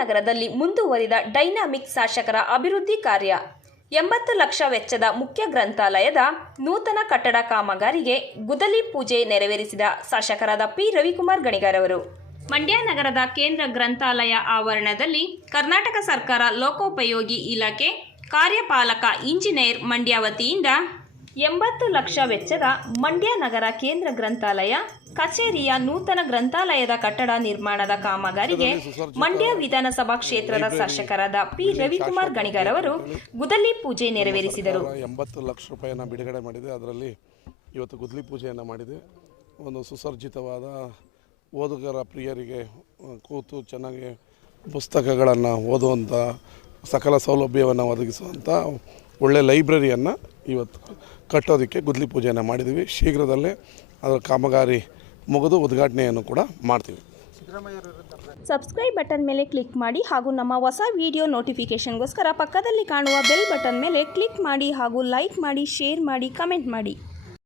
ನಗರದಲ್ಲಿ ಮುಂದುವರಿದ ಡೈನಾಮಿಕ್ ಶಾಸಕರ ಅಭಿವೃದ್ಧಿ ಕಾರ್ಯ. 80 ಲಕ್ಷ ವೆಚ್ಚದ ಮುಖ್ಯ ಗ್ರಂಥಾಲಯದ ನೂತನ ಕಟ್ಟಡ ಕಾಮಗಾರಿಗೆ ಗುದ್ದಲಿ ಪೂಜೆ ನೆರವೇರಿಸಿದ ಶಾಸಕರಾದ ಪಿ. ರವಿಕುಮಾರ್ ಗಣಿಗರ್ ಅವರು. ಮಂಡ್ಯ ನಗರದ ಕೇಂದ್ರ ಗ್ರಂಥಾಲಯ ಆವರಣದಲ್ಲಿ ಕರ್ನಾಟಕ ಸರ್ಕಾರ ಲೋಕೋಪಯೋಗಿ ಇಲಾಖೆ ಕಾರ್ಯಪಾಲಕ ಇಂಜಿನಿಯರ್ ಮಂಡ್ಯ ವತಿಯಿಂದ 80 ಲಕ್ಷ ವೆಚ್ಚದ ಮಂಡ್ಯ ನಗರ ಕೇಂದ್ರ ಗ್ರಂಥಾಲಯ ಕಚೇರಿಯ ನೂತನ ಗ್ರಂಥಾಲಯದ ಕಟ್ಟಡ ನಿರ್ಮಾಣದ ಕಾಮಗಾರಿಗೆ ಮಂಡ್ಯ ವಿಧಾನಸಭಾ ಕ್ಷೇತ್ರದ ಶಾಸಕರಾದ ಪಿ. ರವಿಕುಮಾರ್ ಗಣಿಗರ್ ಅವರು ಗುದ್ದಲಿ ಪೂಜೆ ನೆರವೇರಿಸಿದರು. 80 ಲಕ್ಷ ರೂಪಾಯಿಯನ್ನು ಬಿಡುಗಡೆ ಮಾಡಿದೆ. ಅದರಲ್ಲಿ ಇವತ್ತು ಗುದ್ದಲಿ ಪೂಜೆಯನ್ನು ಮಾಡಿದೆ. ಒಂದು ಸುಸರ್ಜಿತವಾದ ಓದುಗರ ಪ್ರಿಯರಿಗೆ ಕೂತು ಚೆನ್ನಾಗಿ ಪುಸ್ತಕಗಳನ್ನು ಓದುವಂಥ ಸಕಲ ಸೌಲಭ್ಯವನ್ನು ಒದಗಿಸುವಂಥ ಒಳ್ಳೆಯ ಲೈಬ್ರರಿಯನ್ನು ಇವತ್ತು ಕಟ್ಟೋದಕ್ಕೆ ಗುದ್ದಲಿ ಪೂಜೆಯನ್ನು ಮಾಡಿದ್ದೀವಿ. ಶೀಘ್ರದಲ್ಲೇ ಅದರ ಕಾಮಗಾರಿ ಮುಗಿದು ಉದ್ಘಾಟನೆಯನ್ನು ಕೂಡ ಮಾಡ್ತೀವಿ. ಸಬ್ಸ್ಕ್ರೈಬ್ ಬಟನ್ ಮೇಲೆ ಕ್ಲಿಕ್ ಮಾಡಿ ಹಾಗೂ ನಮ್ಮ ಹೊಸ ವಿಡಿಯೋ ನೋಟಿಫಿಕೇಷನ್ಗೋಸ್ಕರ ಪಕ್ಕದಲ್ಲಿ ಕಾಣುವ ಬೆಲ್ ಬಟನ್ ಮೇಲೆ ಕ್ಲಿಕ್ ಮಾಡಿ ಹಾಗೂ ಲೈಕ್ ಮಾಡಿ, ಶೇರ್ ಮಾಡಿ, ಕಮೆಂಟ್ ಮಾಡಿ.